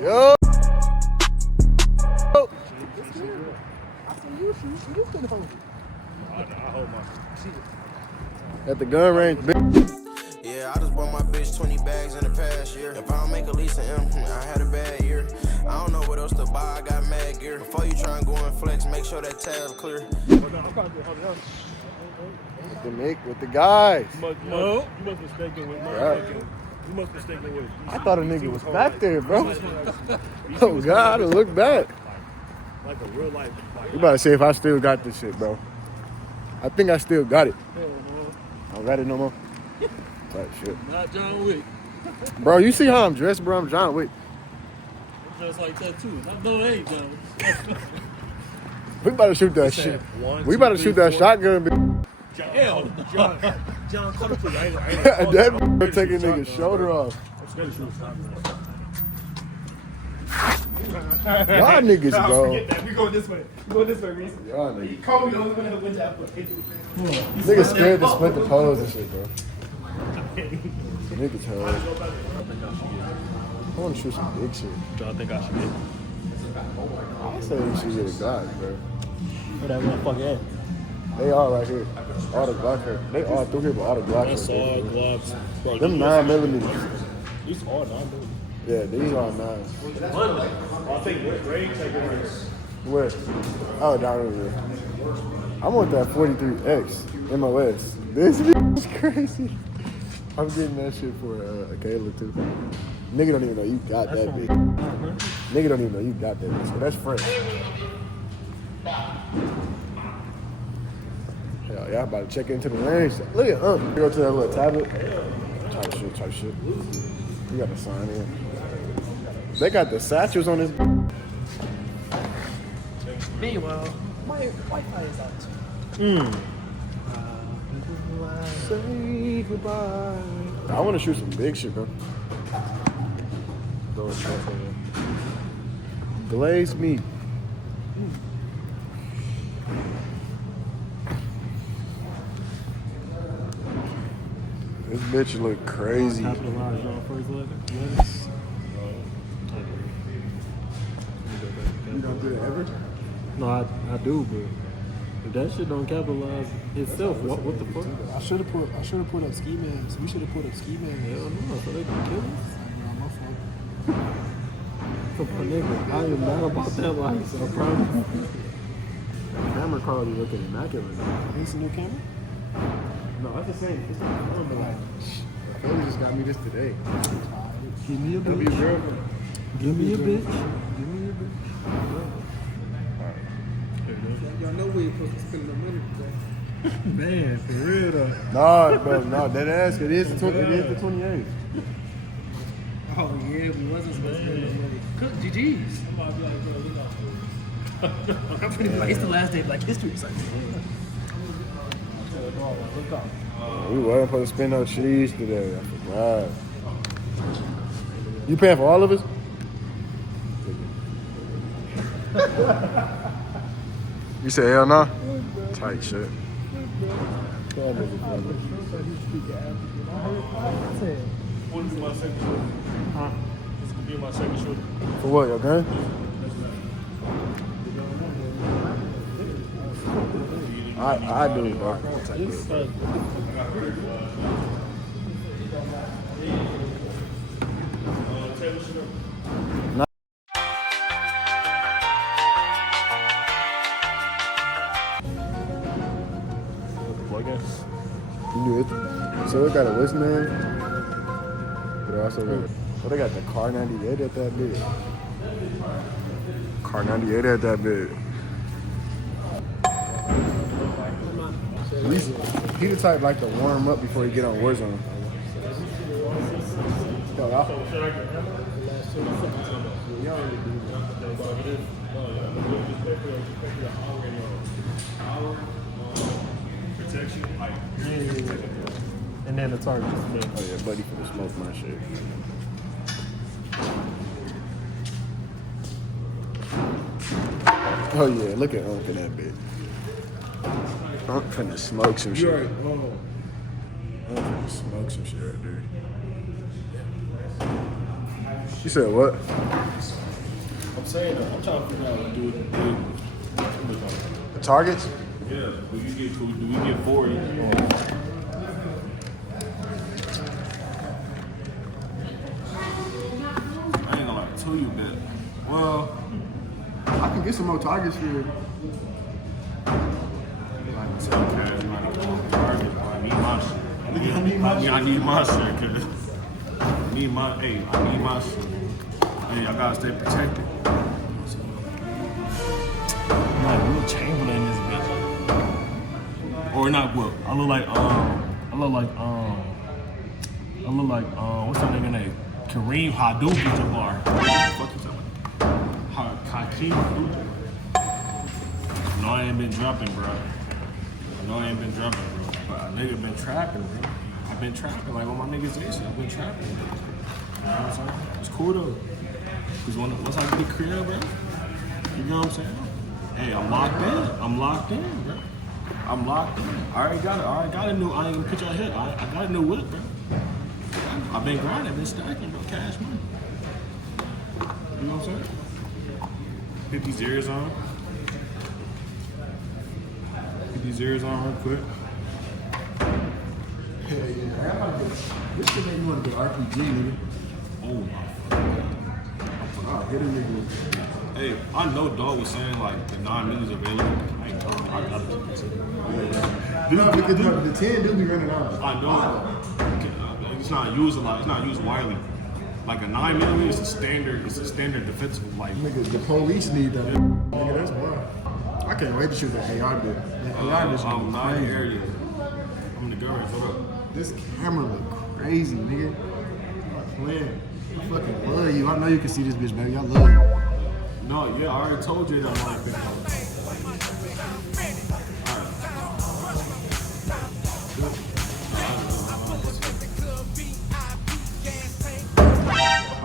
Yo. At the gun range, bitch. Yeah, I just bought my bitch 20 bags in the past year. If I don't make at least an M, I had a bad year. I don't know what else to buy, I got mad gear. Before you try and go and flex, make sure that tab's clear. With the guys. You must mistake it with You must mistake it with. I thought a nigga was back there, bro. Oh God, I look back. Like a real life. You about to say if I still got this shit, bro. I think I still got it. I don't got it no more. Type shit. Not John Wick. Bro, you see how I'm dressed, bro? I'm John Wick. I'm dressed like that too. No, they ain't John Wick. We about to shoot that shit. We about to shoot that shotgun, bitch. Hell, John, come to you. That bitch taking nigga's shoulder off. Y'all niggas, bro. We going this way. Reese. Y'all niggas. Call me the only one that went that way. Niggas scared to split the pose and shit, bro. Niggas hell. I want to shoot some big shit. Y'all think I should get? I say you should get a Glock, bro. Where that motherfucker at? They all right here. All the Glock here. They all through here, but all the Glock here. That's all Glocks. Bro, them 9mm. These are 9mm. Yeah, these are 9s. I think what grade take it. Where? Oh, down over there. I want that 43X MOS. This is crazy. I'm getting that shit for a Kayla too. Nigga don't even know you got that big. Nigga don't even know you got that big. So that's fresh. Hell, y'all about to check into the range. Look at go to that little tablet. Type shit. You got to sign in. They got the satchels on this. Meanwhile, my Wi-Fi is out. Say goodbye. I want to shoot some big shit, bro. Glaze meat. This bitch look crazy. Capitalize on first letter. Yes. You don't do it ever? No, I do, but if that shit don't capitalize itself, what the fuck? I should have put up ski mans. We should have put up ski mans. Hell no, so they can kill us. My fault. So, nigga, I am not about that life, so I promise. Camera quality looking immaculate. This a new camera? No, that's the same. It's not Philly just got me this today. Give me a That'll be bitch. real. Give me a bitch. Give me a bitch. Y'all know we ain't supposed to spend no money today. Man, for real though. No, bro, no, that ass. It is the 28th. Oh yeah, we wasn't supposed to spend no money. Cook GG's. I'm pretty much. It's the last day of Black History or something. We weren't supposed to spend no cheese today. I forgot. You paying for all of us? You say hell no? Tight shit. What is my second shooter? Huh? This could be my second shooter. For what, your gun? I do, bro. It's like, You do it. So it got a Westman. But also got, they got the Car 98 at that bit. Car 98 at that bit. He the type like to warm up before he get on Warzone. and then the target. Oh yeah, buddy for the smoke my shit. Oh yeah, look at Unc in that bit. Unc finna smoke some shit. Unc finna smoke some shit right there. You said what? saying that. I'm trying to figure out, do The targets? yeah, do we get 40? I ain't gonna lie to you, but well, I can get some more targets for you. like 10 cash, like a target, but I need my shit. I need my shit, cause I need my shit. Hey, I gotta stay protected. Like Will Chamberlain in this bitch. Or not Will. I look like what's that nigga name? Kareem Abdul-Jabbar. What the fuck you talking about? Hakeem Abdul-Jabbar. No, I ain't been dropping, bro. But a nigga been trapping, bro. I've been trapping like what my niggas say. I've been trapping. You know what I'm saying? It's cool though. Cause once I get the crib, bro, you know what I'm saying? Hey, I'm locked in, bro. I'm locked in. I already got a new. I ain't gonna put your head. I got a new whip, bro. I've been grinding, been stacking, bro. Cash money. You know what I'm saying? Put these ears on. Put these ears on real quick. This shit make me want to go RPG, nigga. Oh my. Oh, hit a nigga. Hey, I know Dog was saying like the 9 minutes available. I ain't talking. I gotta keep it to The 10 do be running out. I know. It's not used a lot. It's not used widely. Like a 9mm is a standard. It's a standard defensive. Like Nigga, the police need that. Nigga, that's wild. I can't wait to shoot that AR bit. That AR bit's I'm not crazy. here yet. I'm in the government. Hold up. This camera look crazy, nigga. Man, I fucking love you. I know you can see this bitch, baby. I love you. No, yeah, I already told you that I'm like that.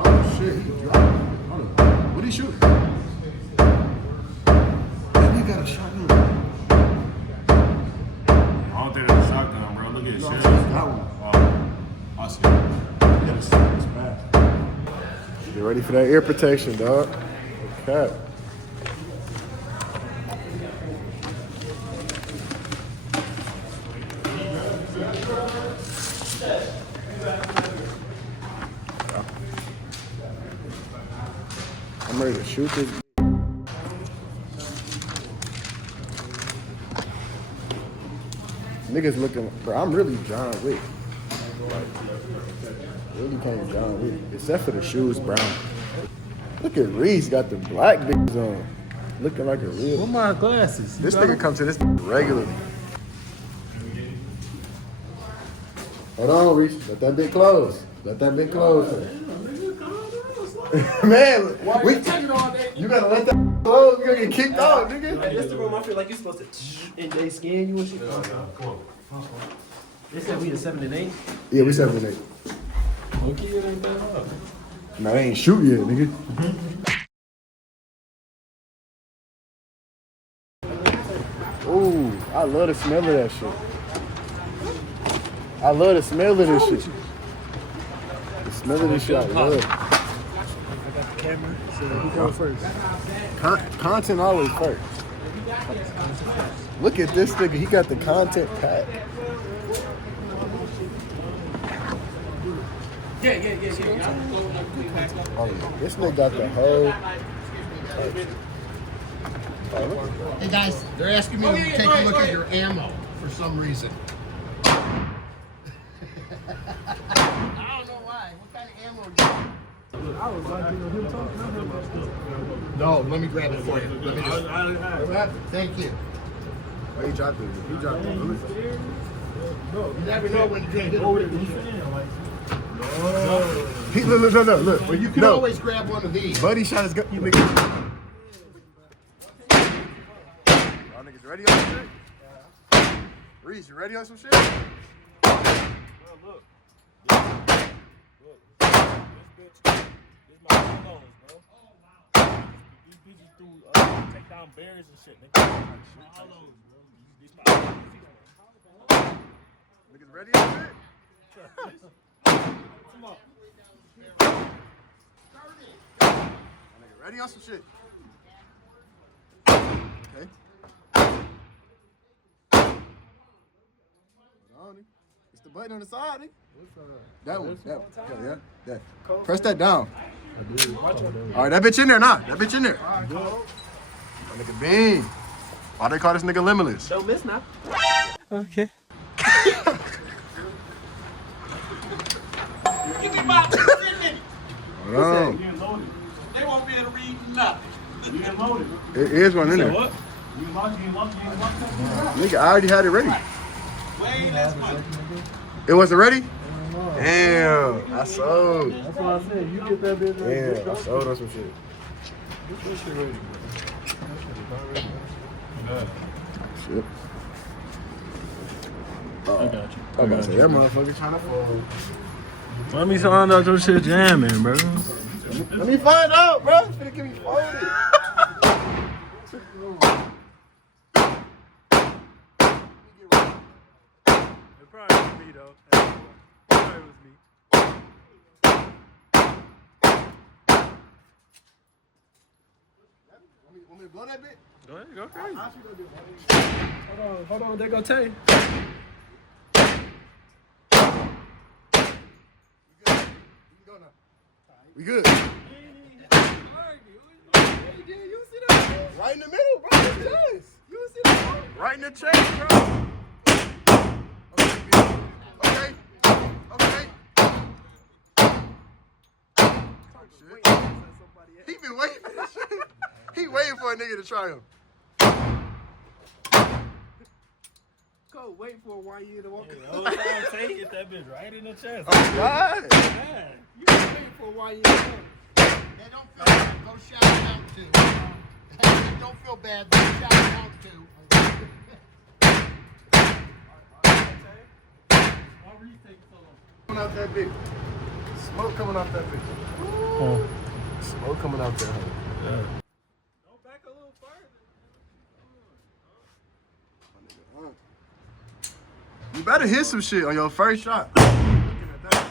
Oh shit, he dropped. Hold on. What he shoot? That nigga got a shotgun. I don't think that's a shotgun, bro. Look at No, this that shit. one. I see. It's fast. Get ready for that ear protection, dog. Okay. I'm ready to shoot this. Niggas looking, bro. I'm really John Wick. Like, really came John Wick, except for the shoes, brown. Look at Reese got the black bitches on, looking like a real. What my glasses? This nigga comes to this regularly. Hold on, Reese. Let that bit close. Let that bit close. Man, you gotta let that close. You gonna get kicked out, nigga. That's the room I feel like you're supposed to and they scan you and shit. Come on. They said we the 7 and 8. Yeah, we 7 and 8. Okay, it ain't that hard. Nah, they ain't shoot yet, nigga. Ooh, I love the smell of that shit. I love the smell of this shit. The smell of this shit, I love. I got the camera, so who goes first? Content always first. Look at this nigga, he got the content pack. Yeah. Oh yeah, this nigga got the whole. Hey guys, they're asking me to take a look at your ammo for some reason. I don't know why. What kind of ammo do you have? I was like, him talking about stuff. No, let me grab it for you. Let me just. Thank you. Oh, he dropped it. He dropped it. You never know when you're going to hit it. He, look. Well, you can No. always grab one of these. Buddy shot his gun. You niggas. Y'all niggas ready on some shit? Reese, you ready on some shit? Well, look. This bitch, this my pillows, bro. These bitches do take down barriers and shit. Nigga. Pillows, bro. These my Niggas ready on shit? Come on. Nigga Ready on some shit. Okay. Hold on, nigga. It's the button on the side, nigga. That one. Yeah. That. Press that down. All right, that bitch in there now. That bitch in there. That nigga Bean. Why they call this nigga Limitless? Don't miss now. Okay. Give me about 10 minutes. Hold on. They won't be able to read nothing. You get loaded. It is one in there. What? You locked that? Nigga, I already had it ready. Way less money. It wasn't ready? Damn, I sold. That's why I said you get that bitch ready. Damn, I sold on some shit. Shit. I got you. I'm about to say, that motherfucker trying to fold. Let me find out your shit jamming, bro. Let me find out, bro. It's finna get me folded. It probably was me, though. It probably was me. Want me to blow that bit? Go ahead, go crazy. Hold on, they gonna tell you. We good. Right in the middle, bro. Chest. You see that? Right in the chest, bro. Okay. He been waiting for this shit. He waiting for a nigga to try him. Go wait for a YU to walk in. The whole time, take it, that bitch right in the chest. Oh, God. Yeah. You can wait for a YU to walk. They don't feel bad. Go shout it out to. They don't feel bad. Go shout it out to. Coming out that bitch. Smoke coming off that bitch. Smoke coming out that hoe. Yeah. Go back a little further. You better hit some shit on your first shot. Looking at that.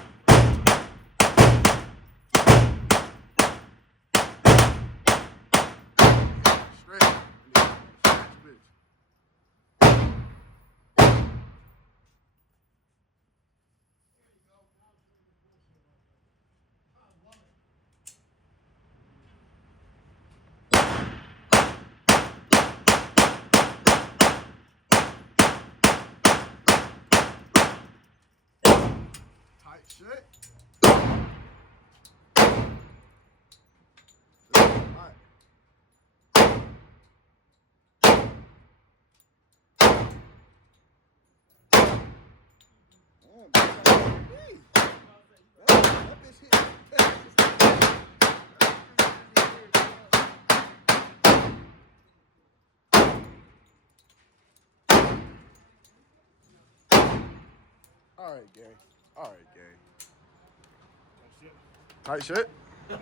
Straight. Bitch. Tight shit. Alright. Alright, gang. Tight shit? I'm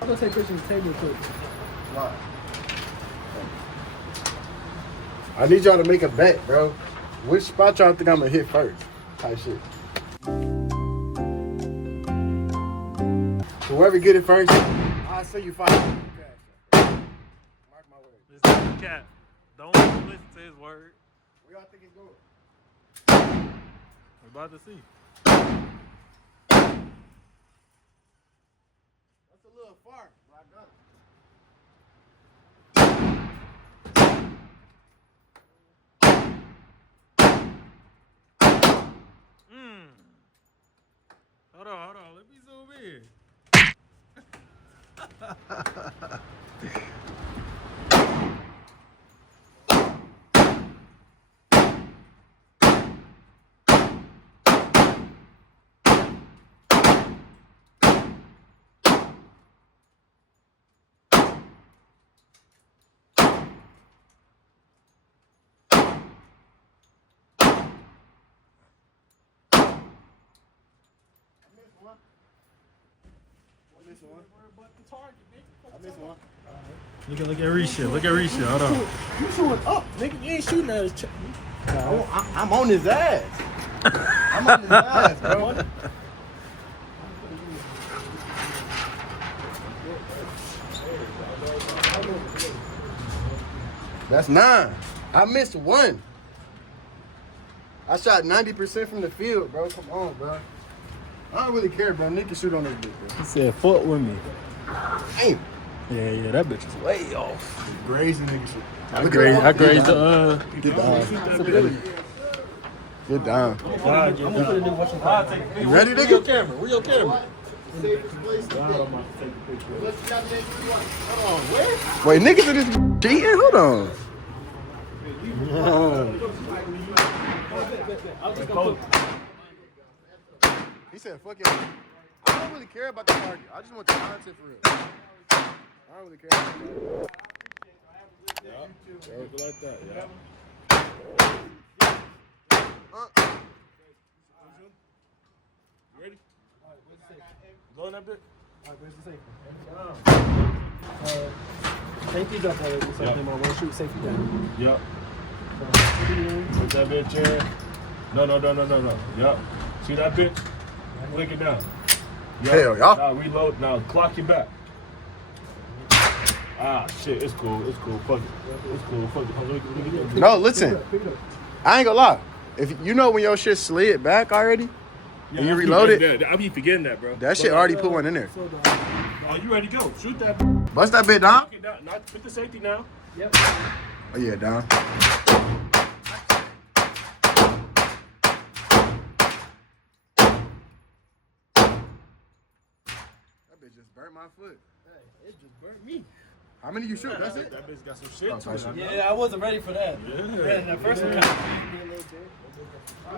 gonna take pictures of the table quick. Why? I need y'all to make a bet, bro. Which spot y'all think I'm gonna hit first? Type shit. Whoever get it first, I'll say you fight. Mark my word. Listen to the cat. Don't listen to his word. Where y'all think it's going? We're about to see. That's a little far, but I got it. Hold on. Let me zoom in. I missed one. Look at Reese shit. Hold on. You shooting up, nigga. You ain't shooting at his chest. I'm on his ass. I'm on his ass, bro. That's 9. I missed 1. I shot 90% from the field, bro. Come on, bro. I don't really care, bro. Nick can shoot on this bitch, bro. He said, fuck with me. Damn. Yeah, that bitch is way off. Crazy nigga shit. I grazed the, Get down. Get down. You ready, nigga? Where your camera? Wait, niggas in this cheating? Hold on. He said, fuck it. I don't really care about the target. I just want the content for real. I don't really care about the Like that, yeah. You ready? Go in that bit. Where's the safety? Safety jump on it. Something on one shoot safety down. Yep. Put that bitch in. No. Yep. See that bitch? Click it down. Yep. Hell, y'all. Now reload. Now clock your back. Ah, shit. It's cool. Fuck it. It's cool. Fuck it. No, listen. I ain't gonna lie. If you know when your shit slid back already, and you reload it, I be forgetting that, bro. that shit already put one in there. Oh, you ready to go? Shoot that. Bust that bit down. Knock it down. Put the safety down. Yep. Oh yeah, down. That bitch just burnt my foot. It just burnt me. How many you shoot? That's it? That bitch got some shit to it. Yeah, I wasn't ready for that. Yeah, that first one kind of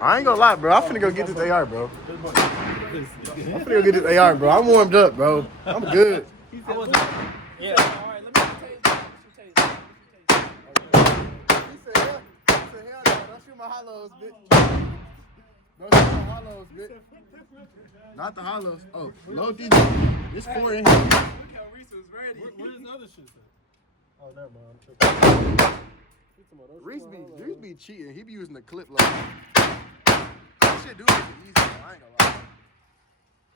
I ain't gonna lie, bro. I'm finna go get this AR, bro. I'm finna go get this AR, bro. I'm warmed up, bro. I'm good. I wasn't. Yeah. All right, let me tell you. He said, hell no. Don't shoot my hollows, bitch. Don't shoot my hollows, bitch. Not the hollows. Oh, load these. There's 4 in here. Look how Reese was ready. Where's the other shit? Oh, never mind. Reese be cheating. He be using the clip load. That shit do make it easy, though. I ain't gonna lie.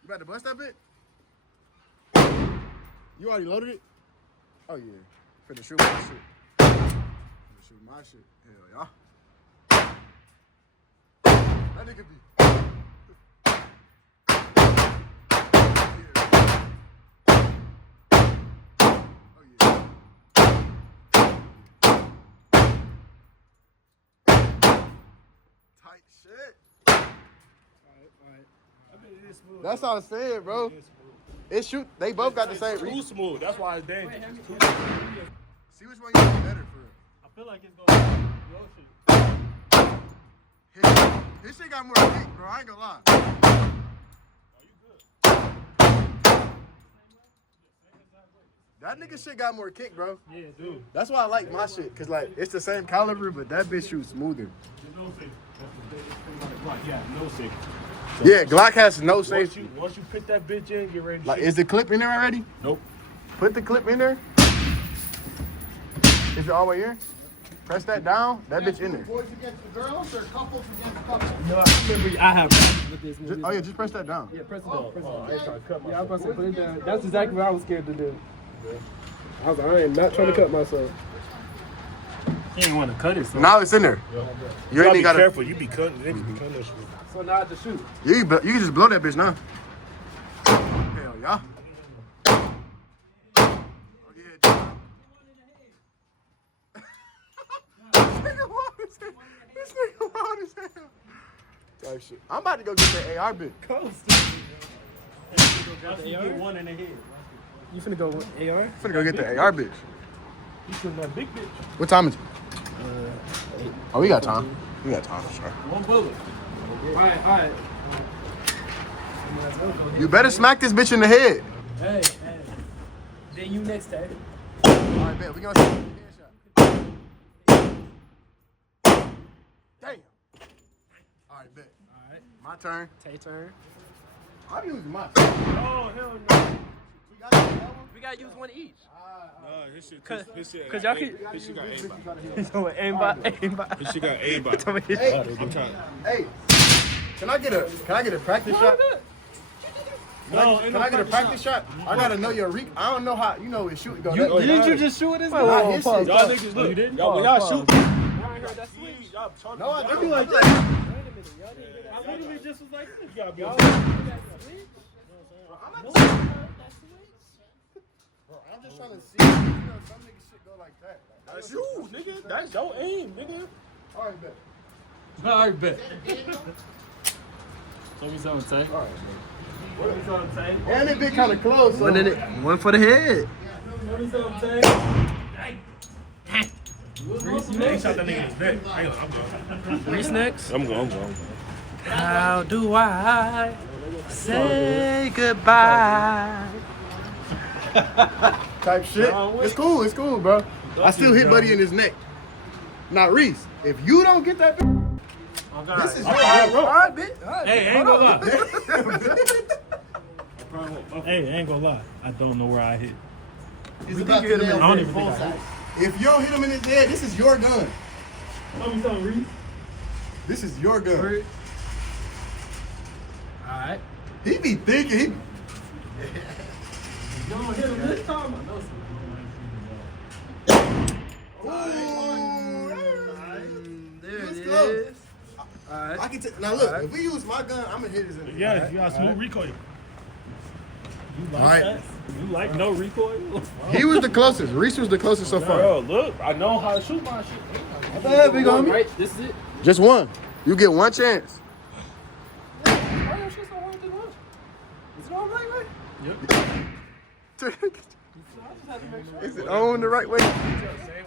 You about to bust that bit? You already loaded it? Oh, yeah. Finna shoot my shit. Finna shoot my shit. Hell, y'all. That nigga be... Shit. That's all I'm saying, bro. It shoot. They both got the same Too reach. smooth. That's why it's dangerous. See which one you like better for real. I feel like it's going to His shit got more kick, bro. I ain't gonna lie. That nigga shit got more kick, bro. Yeah, dude. That's why I like my shit, cause like it's the same caliber, but that bitch shoots smoother. Yeah, no safety. Yeah, Glock has no safety. Once you put that bitch in, get ready to Like, shoot. is the clip in there already? Nope. Put the clip in there. Is it all the way in? Press that down. That bitch in there. Boys against the girls or couples against couples? No, I remember I have with this. Oh yeah, just press that down. Yeah, press it down. Press it down. I ain't trying to cut Yeah, I was myself. about to say, put it down. That's exactly what I was scared to do. I was like, I am not trying to cut myself. He ain't want to cut it, so. Now it's in there. You You ain't be gotta. careful. You be cutting. Niggas be cutting that shit. So now I have to shoot. You can just blow that bitch now. Hell yeah. Oh yeah. This nigga wild as hell. This nigga wild as hell. Type shit. I'm about to go get that AR bit. Coast. You get one in the head. You finna go with AR? I'm finna go get the AR bitch. You shooting that big bitch. What time is it? Oh, we got time. We got time for sure. One bullet. Alright. You better smack this bitch in the head. Hey. Then you next time. Alright, bet. We gonna see a headshot. Damn. Alright, bet. Alright. My turn. Take turn. I'm using my. Oh, hell no. We gotta use one each. Nah, his shit. His shit. Cause y'all can. His shit got aimbot. So aimbot. His shit got aimbot. I'm trying. Hey, can I get a practice shot? No, Can I get a practice shot? I gotta know your reek. I don't know how. You know, shoot go. Didn't you just shoot this? Not his shit. Y'all niggas look. Y'all, when y'all shoot, No, I Be like that. that. I literally just was like this. you gotta be Bro, I'm just trying to see. You know, some niggas shit go like that. That's you, nigga. That's your aim, nigga. All right, bet. All right, bet. Show me something, Tank. All right, Show me something, Tank. man. And it been kind of close. So. One for the head. Show me something, Tank. They shot that nigga in his neck. I'm going. Reese next. I'm going. How do I say goodbye? Type shit. It's cool, bro. I still hit Buddy in his neck. Now, Reese, if you don't get that, this is your All right, bitch. Hey, ain't gonna lie. Hey, I ain't gonna lie. I don't know where I hit. He's about to nail I don't it. even think I hit. If you don't hit him in his head, this is your gun. Tell me something, Reese. This is your gun. Alright. He be thinking. You don't hit him this time. I know There it was close. is. Alright. I can now look. If we use my gun, I'm gonna hit his in the Yeah, you got smooth recoil. You like Alright. that? You like no recoil? He was the closest. Reese was the closest so far. Bro, look, I know how to shoot my shit. Big homie. Right, this is it. Just one. You get one chance. Is it on the right way? Same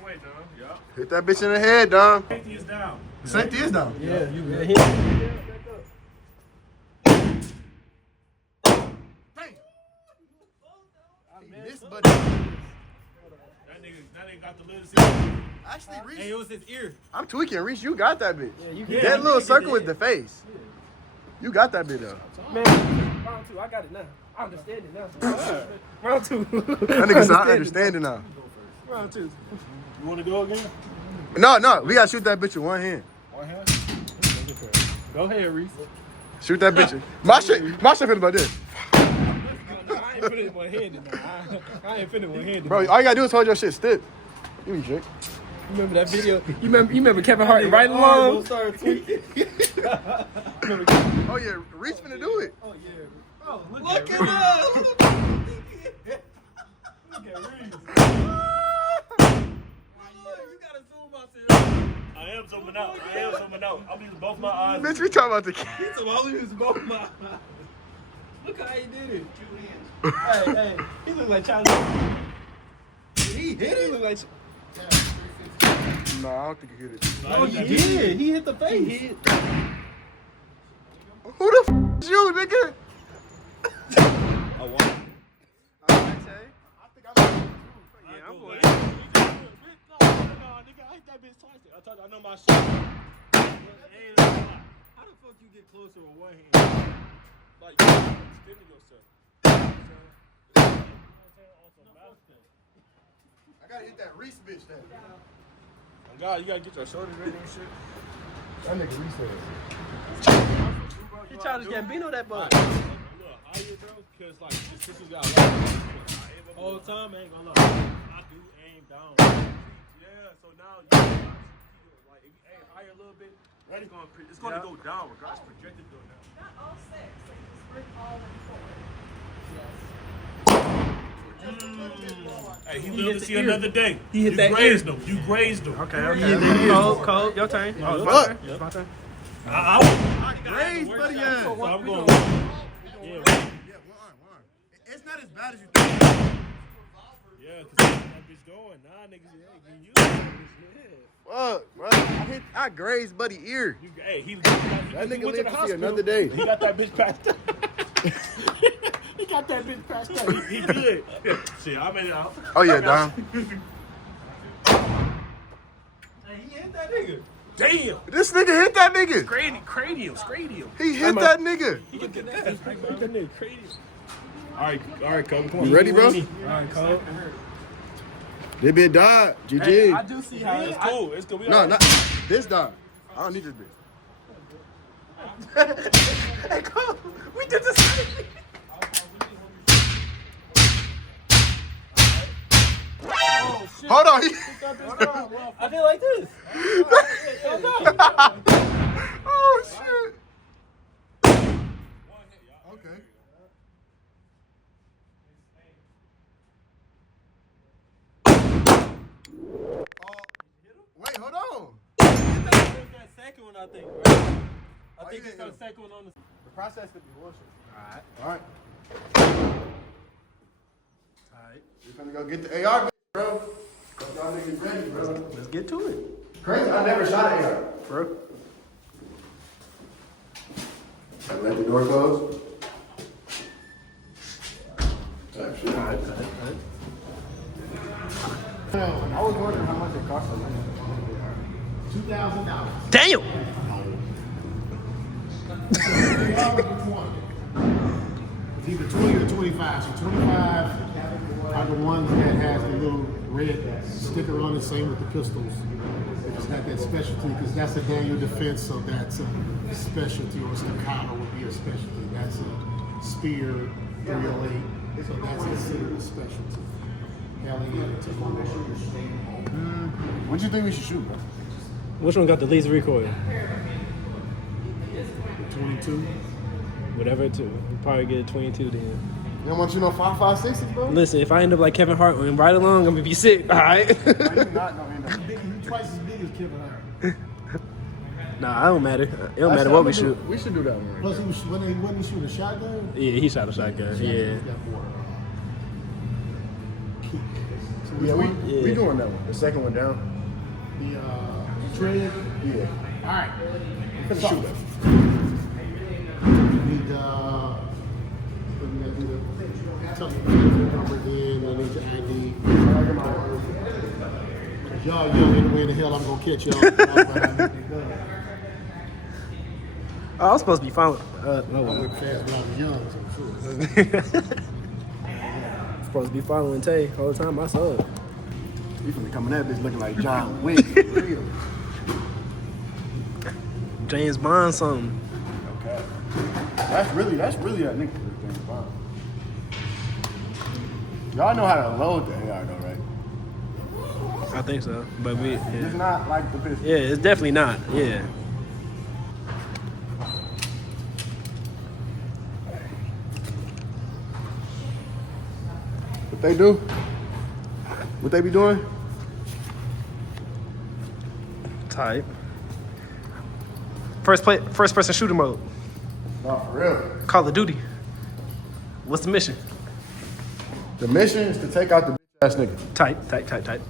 way, Dom. Yup. Hit that bitch in the head, Dom. Safety is down. Safety is down. Yeah, you got hit. This buddy. That nigga got the little shit. Actually, Reese. Hey, it was his ear. I'm tweaking. Reese, you got that bitch. You Yeah, That little nigga circle did. with the face. You got that bitch though. Man, round two, I got it now. I understand it now. Round two. That nigga said I understand it now. Round two. You want to go again? No, we gotta shoot that bitch with one hand. One hand? Go ahead, Reese. Shoot that bitch. My shit feel about this. I ain't finna one handed now. I ain't finna one handed. Bro, all you gotta do is hold your shit stiff. You be trick. You remember that video? You remember Kevin Hart right along? Started tweaking. Oh yeah, Reese finna do it. Oh yeah. Oh, look Look at at Reese. us! Look at Reese. You gotta zoom out to I am zooming out. I'm using both my eyes. Bitch, we talking about the kid. He's all use both my eyes. Look how he did it. Hey, he look like Charlie. He hit it. He look like. No, I don't think he hit it. Oh, he did. He hit the face. Who the f is you, nigga? I want it. Yeah, I'm going. No, nigga, I hit that bitch twice. I told you, I know my shit. How the fuck you get closer with one hand? Like, extending yourself. I gotta hit that Reese bitch then. Oh, God, you gotta get your shoulders ready and shit. That nigga Reese ass. He tried to Gambino that bug. Look, how you, bro? Because, like, this shit got a lot of Whole time, I ain't gonna lie. I do aim down. Yeah, so now you like if you aim higher a little bit, it's gonna go down regardless. Projected go down. Not all six, like just bring all in forward. Hey, he hit lived to the see ear. another day. He hit you that grazed him. You grazed him. Okay. Cole, your turn. Oh, it's my Look. turn. It's my turn. I Raise buddy ass. so I'm going. Yeah, one arm. It's not as bad as you think. Yeah, cause that bitch going. Nah, niggas, hey, you. Fuck, bro. I grazed buddy ear. Hey, he That went nigga to lived the to see hospital. another day. He got that bitch passed out. He got that bitch passed out. He good. Shit, I made it out. Oh yeah, Dom. Hey, he hit that nigga. Damn. This nigga hit that nigga. Cranium. He hit that nigga. Look at that. Cranium. All right, Kobe. Come on. You ready, bro? All right, Cole. This bitch died. GG. Hey, I do see how It's cool. It's cool. We No, all right. not this died. I don't need this bitch. Hey, Cole, we did the same thing. Hold on. I did like this. Oh shit. Okay. Wait, hold on. That second one, I think. Right? I think it's the second one on the. The process could be bullshit. All right. We're gonna go get the AR, bro. Y'all niggas ready, bro? Let's get to it. Crazy, I never shot an AR, bro. Gotta let the door close. Type shit. All right. I was wondering how much it cost. $2,000. Damn. It's either 20 or 25. So 25 are the ones that has the little red sticker on it, same with the pistols. It's got that specialty because that's a Daniel defense, so that's a specialty, or staccato would be a specialty. That's a spear 308, so that's considered a specialty. What do you think we should shoot, bro? Which one got the least recoil? 22. Whatever, too. We'll probably get a 22 then. You don't want you no 5.56s, bro? Listen, if I end up like Kevin Hart and right along, I'm gonna be sick. All right. You're not gonna end up. You twice as big as Kevin Hart. Nah, it don't matter. It don't matter what we shoot. We should do that one. Plus, when he wasn't shooting a shotgun, Yeah, he shot a shotgun. Yeah. Yeah, we Yeah. doing that one. The second one down. The tread. Yeah. All right. Let's shoot that. We need what we gotta do the telephone number in. I need your ID. Y'all young anyway. In the hell, I'm gonna catch y'all. Oh, I was supposed to be fine with. I look fast, but I was young, so I'm sure. Supposed to be following Tay the whole time I saw it. You finna come in that bitch looking like John Wick. For real. James Bond something. Okay. That's really that nigga for James Bond. Y'all know how to load the AR though, right? I think so. But we. It's Yeah, not like the pistol. yeah, it's definitely not. Yeah. What they do? What they be doing? Type. First person shooter mode. No, for real. Call of Duty. What's the mission? The mission is to take out the bitch ass nigga. Type. Type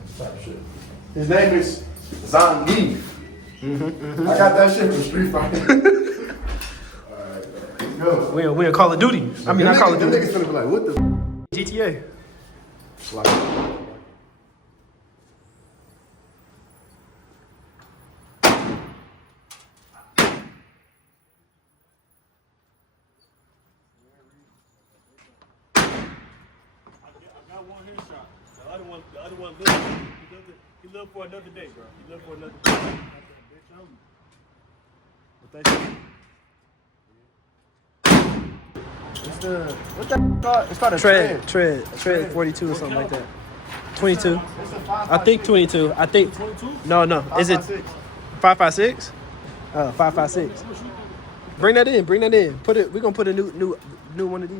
shit. His name is Zangief. I got that shit from Street Fighter. Alright, go. We in Call of Duty. I mean, not Call of Them Duty. niggas finna be like, what the GTA. like, I got one headshot. The other one lived. He lived for another day, bro. He lived for another day. What they say? what's that called? It's called a Tread 42 or something like that. 22. I think 22. I think. 22? No. Is it 5.56? 5.56. Bring that in. Put it. We're gonna put a new one of these.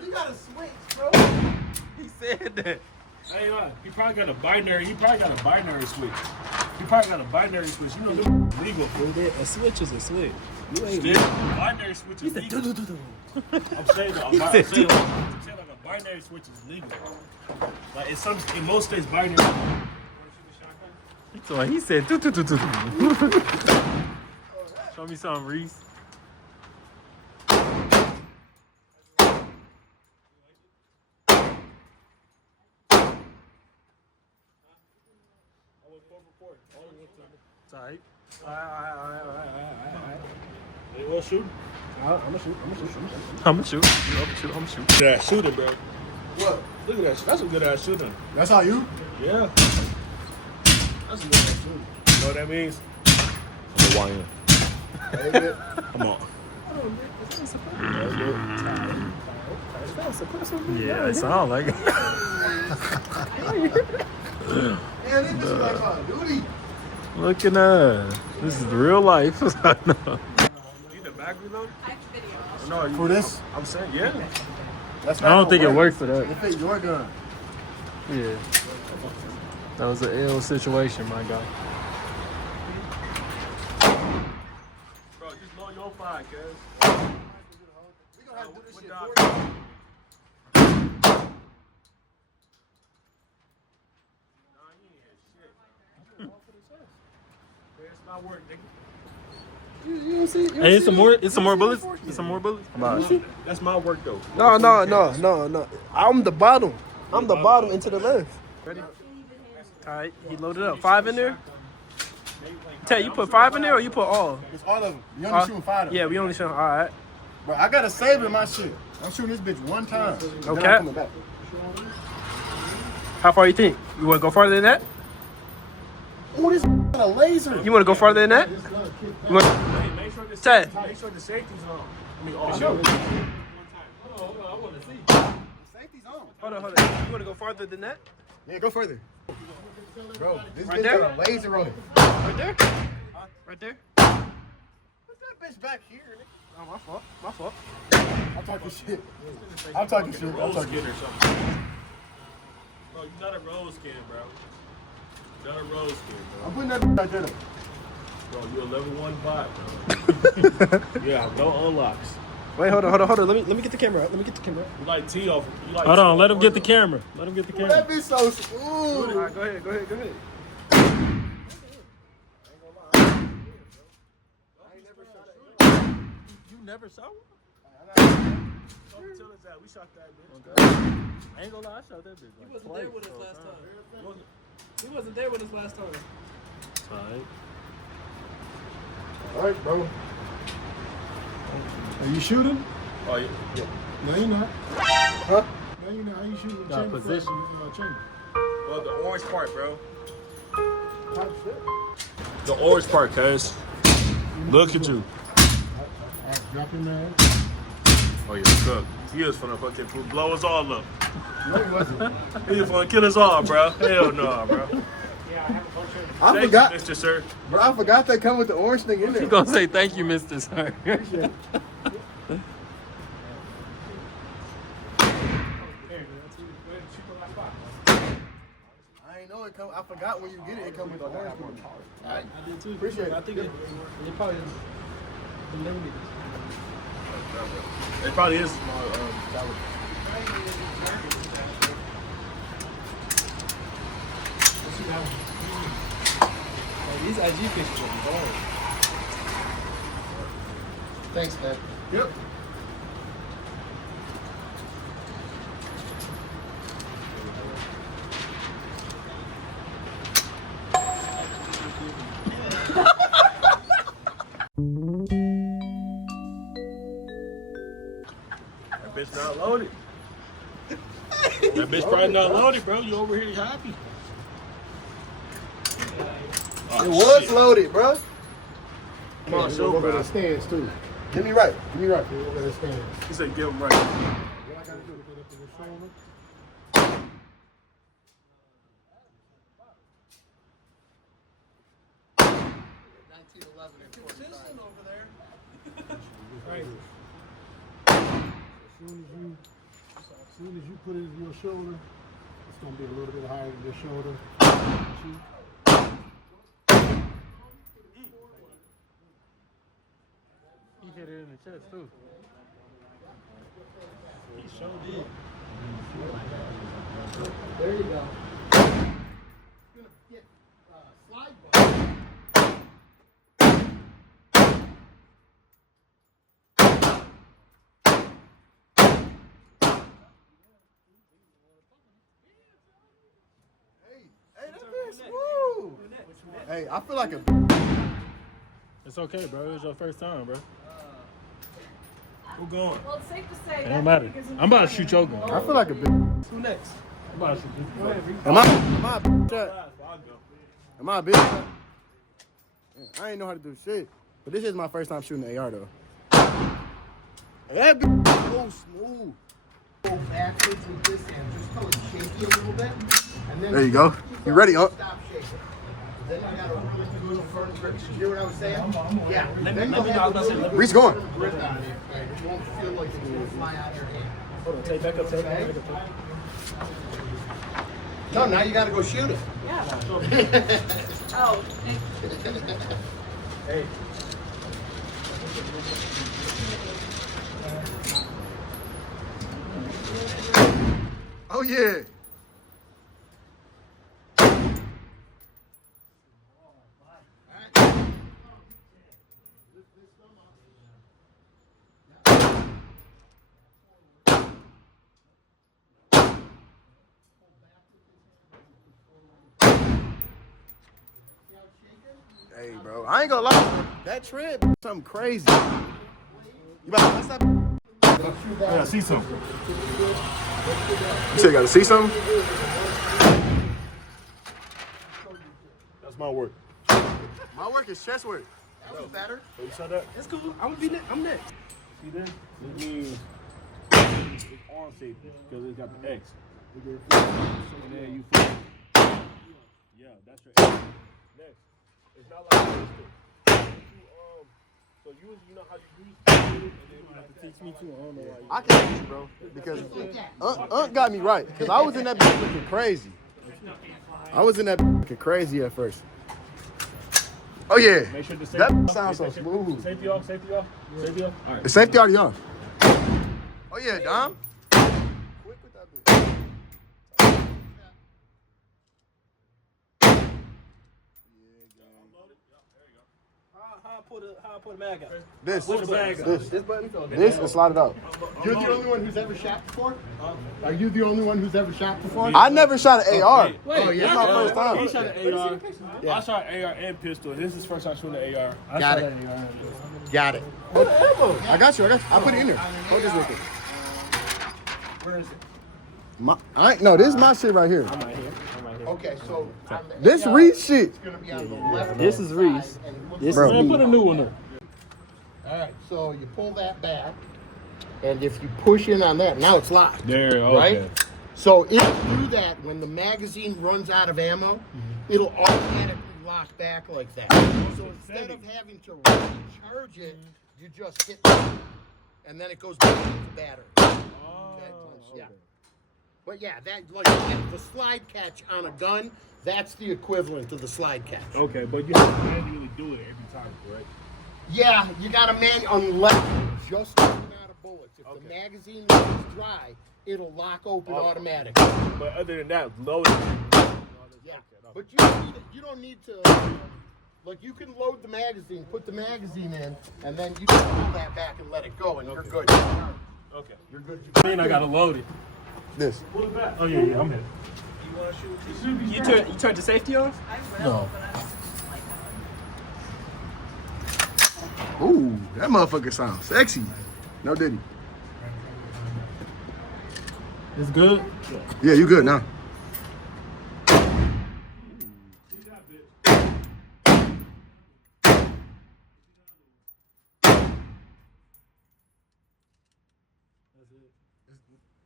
You got a switch, bro. He said that. Hey, he probably got a binary. He probably got a binary switch. You know, them legal. A switch is a switch. You ain't. Still, binary switch is legal. I'm saying though, I'm saying like a binary switch is legal. Like in most states, binary. So he said. Show me something, Reese. Type. All right. They will shoot. I'm gonna shoot. Yeah, shooting, bro. What? Look at that. That's a good ass shooting. That's how you? Yeah. That's a good ass shooting. know what that means? Hawaiian. Come on. Yeah, it sounds like it. Looking at this is real life. You the back reload? I have video. No, you, For this? I'm saying, yeah. That's I don't think it worked for that. If it's your gun. Yeah. That was an ill situation, my guy. Bro, just blow your fire, cuz. We gonna have to do this shit. It's not work, nigga. You see? Hey, it's some more. It's some more bullets. It's some more bullets. That's my work though. No. I'm the bottom. I'm the bottom and to the left. Ready? All right, he loaded up. 5 in there? Tay, you put 5 in there or you put all? It's all of them. You only shooting 5 of them. Yeah, we only shooting. All right. Bro, I gotta save in my shit. I'm shooting this bitch one time. Then I'm Okay. coming back. How far you think? You want to go farther than that? Oh, this got a laser. You want to go farther than that? You want? Hey, make sure the Tay. safety's on. I mean, I know. I want to see. Safety's on. Hold on. You want to go farther than that? Yeah, go further. Bro, this Right bitch there? got a laser on it. Right there? Right there? What's that bitch back here, nigga? Oh, my fault. My fault. I'm talking shit. I'm talking shit. I'm Rose talking skin shit. or something. Bro, you not a rose skin, bro. You're not a rose skin, bro. I'm putting that bitch right there. Bro, you're a level 1 bot, bro. You have no unlocks. Wait, hold on. Let me get the camera out. You like T off. You like Hold on, let him get the camera. Let him get the That camera. bitch so All smooth. right, go ahead. You never saw one? Don't tell us that. We shot that bitch. I ain't gonna lie, I shot that bitch. He wasn't there with us last time. He wasn't there with us last time. Alright. All right, bro. Are you shooting? Oh, yeah. No, you're not. Huh? Now you know how you shoot with Got chamber position. chamber. Well, the orange part, bro. Type shit. The orange part, cuz. Look at you. Drop him there. Oh, yeah, cook. He was finna fucking blow us all up. No, he wasn't. He was finna kill us all, bro. Hell no, bro. I Thank forgot. you, Mr. Sir. Bro, I forgot they come with the orange thing in there. You gonna say thank you, Mr. Sir. I ain't know it come. I forgot when you get it, it come with the orange one. I did too. Appreciate it. I think it probably eliminated. It probably is small caliber. These IG pictures are hard. Thanks, man. Yep. That bitch not loaded. That bitch probably not loaded, bro. You over here happy. Oh, It was shit. loaded, bro. Come on, Go show, over bro. the stands too. Give me right. Give me right. Go over the stands. He said give him right. What I gotta do to get up to the shoulder? As soon as you put it in your shoulder, it's gonna be a little bit higher than your shoulder. He hit it in the chest too. He sure did. There you go. Hey, that bitch smooth. Hey, I feel like a. It's okay, bro. It was your first time, bro. Who going? Well, it's safe to say. It don't matter. I'm about to shoot your gun. I feel like a bitch. Who next? I'm about to shoot this gun. Am I a bitch? Am I a bitch? I ain't know how to do shit. But this is my first time shooting the AR though. That bitch so smooth. Go backwards with this and just tell it shaky a little bit. And then There you go. You ready, Unc? Stop shaking. Then you gotta run it through the front grip. You hear what I was saying? Yeah. Let Then me you'll know. have a little Reese going. grip on it. Right? It won't feel like it's gonna fly out of your hand. Hold on, take back up, take back up. No, now you gotta go shoot it. Oh, Hey. Oh yeah. Hey, bro, I ain't gonna lie. That trip, something crazy. You about to mess up? I gotta see something. You said you gotta see something? That's my work. My work is chest work. That was better. Oh, you saw that? That's cool. I'm gonna be next. I'm next. See that? It means it's arm safety because it's got the X. And then you flip. Yeah, that's your X. Next. It's not like this. So you know how you use it, and then you have to teach me too. I don't know why. I can teach you, bro, because Unc got me right. Because I was in that bitch looking crazy. I was in that bitch looking crazy at first. Oh yeah, Make sure the safety that off. sounds so smooth. Safety off, safety off, safety off. All right. The safety already on. Oh yeah, Dom. Quick with that bitch. How I put a mag out? This, Put the bag This button? this, and slide it out. You're the only one who's ever shot before? Are you the only one who's ever shot before? I never shot an AR. Wait, Oh, yeah. This is my first time. He shot an AR. I shot AR and pistol. This is his first time shooting an AR. I Got shot it. an AR and pistol. Got it. I got you. I put it in there. Hold this real quick. Where is it? No, this is my shit right here. I'm right here. Okay, so on the This AR, Reese shit. It's gonna be on the left. This is Reese. side, and it looks This like- is Man, me. put a new one up. All right, so you pull that back, and if you push in on that, now it's locked. There, okay. Right? So if you do that, when the magazine runs out of ammo, it'll automatically lock back like that. So instead of having to recharge it, you just hit it, and then it goes back to the battery. Yeah. But yeah, that like the slide catch on a gun, that's the equivalent to the slide catch. Okay, but you have to manually do it every time, correct? Yeah, you got to unless you're just running out of bullets. If the magazine runs dry, it'll lock open automatically. But other than that, load it. Yeah, but you don't need to. Like you can load the magazine, put the magazine in, and then you can pull that back and let it go, and you're good. Okay. You're good. Then I gotta load it. This. Pull it back. Oh yeah, I'm here. You turned the safety off? I will, No. but I don't like that. Ooh, that motherfucker sounds sexy. No diddy. It's good. Yeah, you good now.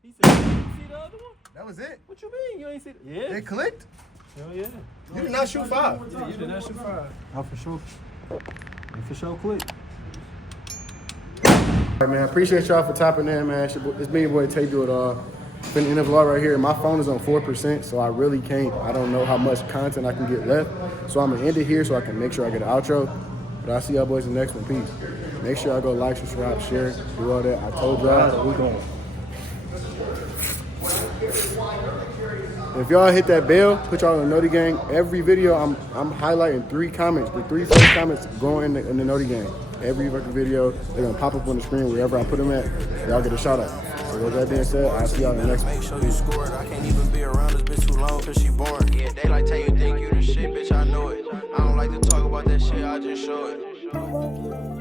He said, you see the other one? That was it. What you mean? You ain't see it? Yeah. It clicked. Hell yeah. You did not shoot 5. Yeah, you did not shoot 5. Oh, for sure. For sure, quick. All right, man. I appreciate y'all for tapping in, man. It's me, your boy Tay Do It All. Been in the vlog right here. My phone is on 4%, so I really can't. I don't know how much content I can get left. So I'm gonna end it here so I can make sure I get an outro. But I'll see y'all boys in the next one. Peace. Make sure y'all go like, subscribe, share, do all that. I told y'all we going. If y'all hit that bell, put y'all in the Noti Gang. Every video, I'm highlighting 3 comments. The 3 first comments going in the Noti Gang. Every fucking video, they're gonna pop up on the screen wherever I put them at. Y'all get a shout out. So with that being said, I'll see y'all in the next one. Make sure you score it. I can't even be around this bitch too long cause she boring. Yeah, they like tell you think you the shit, bitch, I know it. I don't like to talk about that shit, I just show it.